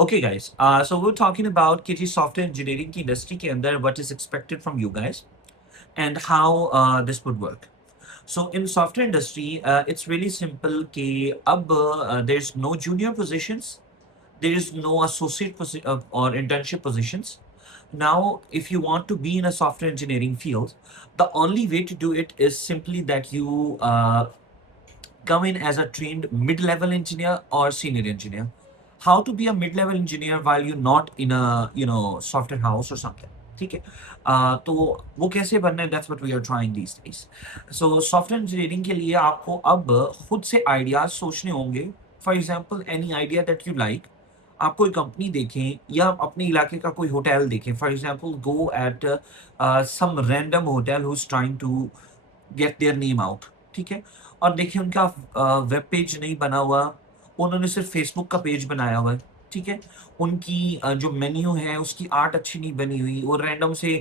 Okay, guys. So we're talking about KG software engineering की industry के अंदर what is expected from you guys and how this would work. So in software industry, it's really simple कि अब there's no junior positions, there is no or internship positions. Now, if you want to be in a software engineering field, the only way to do it is simply that you come in as a trained mid-level engineer or senior engineer. How to be a mid-level engineer while you're not in a software house or something. ठीक है. तो वो कैसे बनना है, that's what we are trying these days. So software engineering के लिए आपको अब खुद से आइडियाज सोचने होंगे. For example any idea that you like. आप कोई कंपनी देखें या आप अपने इलाके का कोई होटल देखें. For example go at some random hotel who is trying to get their name out. ठीक है. और देखिए उनका वेब पेज नहीं बना हुआ, उन्होंने सिर्फ फेसबुक का पेज बनाया हुआ है. ठीक है. उनकी जो मेन्यू है उसकी आर्ट अच्छी नहीं बनी हुई, वो रैंडम से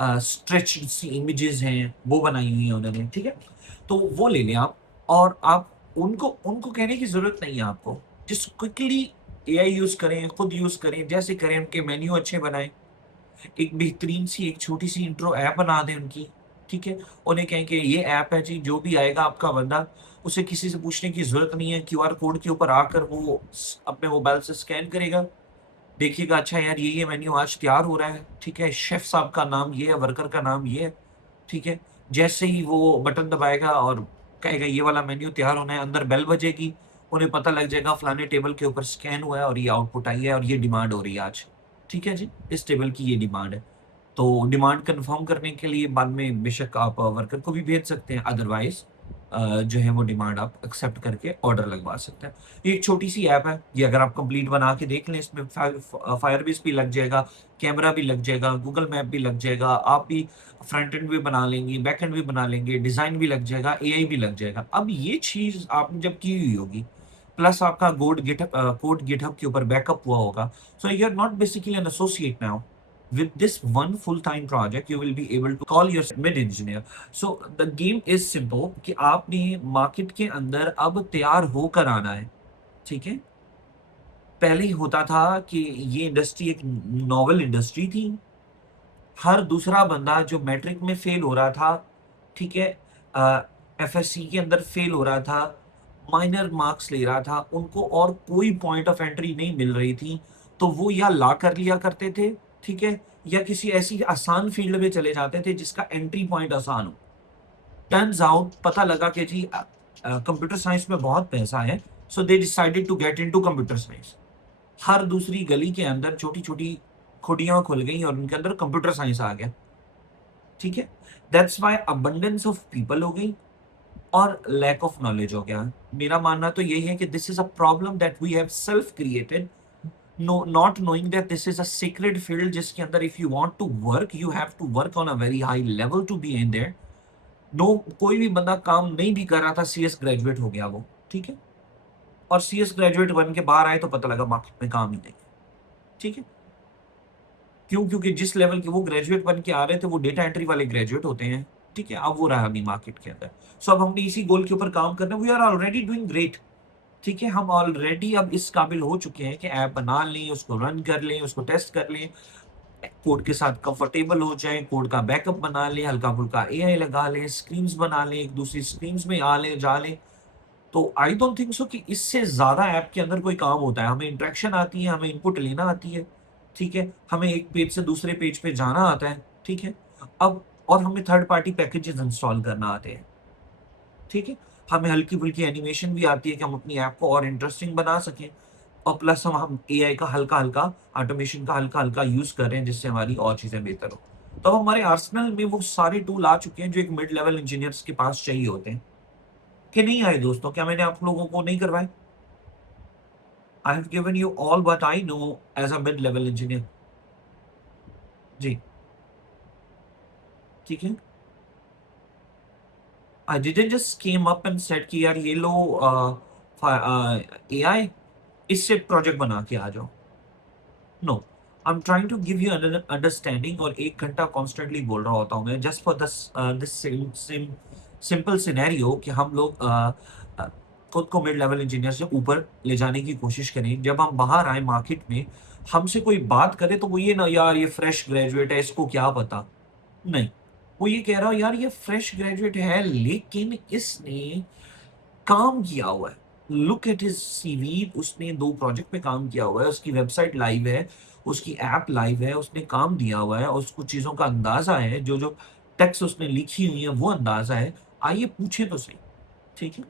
स्ट्रेच सी इमेजेस हैं वो बनाई हुई है उन्होंने. ठीक है. तो वो ले लें आप, और आप उनको उनको कहने की जरूरत नहीं है आपको. जस्ट क्विकली एआई यूज करें, खुद यूज करें, जैसे करें, उनके मेन्यू अच्छे बनाएं, एक बेहतरीन सी एक छोटी सी इंट्रो ऐप बना दें उनकी. ठीक है. उन्हें कहें कि ये ऐप है जी, जो भी आएगा आपका बंदा, उसे किसी से पूछने की जरूरत नहीं है. क्यूआर कोड के ऊपर आकर वो अपने मोबाइल से स्कैन करेगा, देखिएगा अच्छा यार ये मेन्यू आज तैयार हो रहा है. ठीक है. शेफ साहब का नाम ये है, वर्कर का नाम ये है. ठीक है. जैसे ही वो बटन दबाएगा और कहेगा ये वाला मेन्यू तैयार होना है, अंदर बेल बजेगी, उन्हें पता लग जाएगा फलाने टेबल के ऊपर स्कैन हुआ है और ये आउटपुट आई है और ये डिमांड हो रही है आज. ठीक है जी, इस टेबल की ये डिमांड है. तो डिमांड कंफर्म करने के लिए बाद में बेशक आप वर्कर को भी भेज सकते हैं, अदरवाइज जो है वो डिमांड आप एक्सेप्ट करके ऑर्डर लगवा सकते हैं. ये एक छोटी सी ऐप है, ये अगर आप कंप्लीट बना के देख लें, इसमें फायरबेस भी लग जाएगा, कैमरा भी लग जाएगा, गूगल मैप भी लग जाएगा, आप भी फ्रंट एंड भी बना लेंगे, बैक एंड भी बना लेंगे, डिजाइन भी लग जाएगा, एआई भी लग जाएगा. अब ये चीज आपने जब की हुई होगी, प्लस आपका कोड गिटहब के ऊपर बैकअप हुआ होगा, so you're not basically an associate now. With this one full-time project, you will be able to call yourself mid-engineer. So the game is simple कि आपने मार्केट के अंदर अब तैयार होकर आना है. ठीक है. पहले ही होता था कि ये इंडस्ट्री एक नॉवल इंडस्ट्री थी. हर दूसरा बंदा जो मैट्रिक में फेल हो रहा था, ठीक है, एफएससी के अंदर फेल हो रहा था, माइनर मार्क्स ले रहा था, उनको और कोई पॉइंट ऑफ एंट्री नहीं मिल रही थी, तो वो या ला कर लिया करते थे. ठीक है. या किसी ऐसी आसान फील्ड में चले जाते थे जिसका एंट्री पॉइंट आसान हो. टर्न्स आउट पता लगा कि जी कंप्यूटर साइंस में बहुत पैसा है, so they decided to get into computer science. हर दूसरी गली के अंदर छोटी छोटी खुटियां खुल गई और उनके अंदर कंप्यूटर साइंस आ गया. ठीक है. That's why abundance of people हो गई और लैक ऑफ नॉलेज हो गया. मेरा मानना तो यही है कि this is a problem that we have self created, no not knowing that this is a secret field जिसके अंदर if you want to work, you have to work on a very high level to be in there. No, कोई भी बंदा काम नहीं भी कर रहा था, सीएस ग्रेजुएट हो गया वो. ठीक है. और सीएस ग्रेजुएट बन के बाहर आए तो पता लगा मार्केट में काम ही नहीं है. ठीक है. क्यों? क्योंकि जिस लेवल के वो ग्रेजुएट बन के आ रहे थे वो डेटा एंट्री वाले ग्रेजुएट होते हैं. ठीक है. अब वो रहा नहीं मार्केट के अंदर. सो अब हमने इसी गोल के ऊपर काम करना है. We are already doing great. ठीक है. हम ऑलरेडी अब इस काबिल हो चुके हैं कि ऐप बना लें, उसको रन कर लें, उसको टेस्ट कर लें, कोड के साथ कंफर्टेबल हो जाएं, कोड का बैकअप बना लें, हल्का फुल्का एआई लगा लें, स्क्रीन्स बना लें, एक दूसरी स्क्रीन्स में आ लें, जा लें. तो आई डोंट थिंक सो कि इससे ज्यादा ऐप के अंदर कोई काम होता है. हमें इंटरेक्शन आती है, हमें इनपुट लेना आती है. ठीक है. हमें एक पेज से दूसरे पेज पे जाना आता है. ठीक है. अब और हमें थर्ड पार्टी पैकेजेस इंस्टॉल करना आते हैं. ठीक है. हमें हल्की फुल्की एनिमेशन भी आती है कि हम अपनी ऐप को और इंटरेस्टिंग बना सकें, और प्लस हम एआई का हल्का हल्का, ऑटोमेशन का हल्का हल्का यूज कर रहे हैं जिससे हमारी और चीजें बेहतर हो. तो अब हमारे आर्सेनल में वो सारे टूल आ चुके हैं जो एक मिड लेवल इंजीनियर्स के पास चाहिए होते हैं. कि नहीं आए दोस्तों? क्या मैंने आप लोगों को नहीं करवाए? I have given you all what I know as a mid level engineer. जी. ठीक है. I didn't just came up and said कि यार ये लो एआई, इससे प्रोजेक्ट बना के आ जाओ. No, I am trying to give you understanding. और 1 घंटा कॉन्स्टेंटली बोल रहा होता हूँ मैं just for this simple scenario कि हम लोग खुद को मिड लेवल इंजीनियर से ऊपर ले जाने की कोशिश करें। जब हम बाहर आए मार्केट में, हमसे कोई बात करे तो वो ये ना, यार ये फ्रेश ग्रेजुएट है, इसको क्या पता? नहीं, वो ये कह रहा है, यार ये फ्रेश ग्रेजुएट है लेकिन इसने काम किया हुआ है। लुक एट हिज सीवी, उसने 2 प्रोजेक्ट पे काम किया हुआ है, उसकी वेबसाइट लाइव है, उसकी ऐप लाइव है, उसने काम दिया हुआ है और उसको चीज़ों का अंदाज़ा है, जो-जो टेक्स्ट उसने लिखी हुई है वो अंदाज़ा है। आइए पूछें तो सही, ठीक है?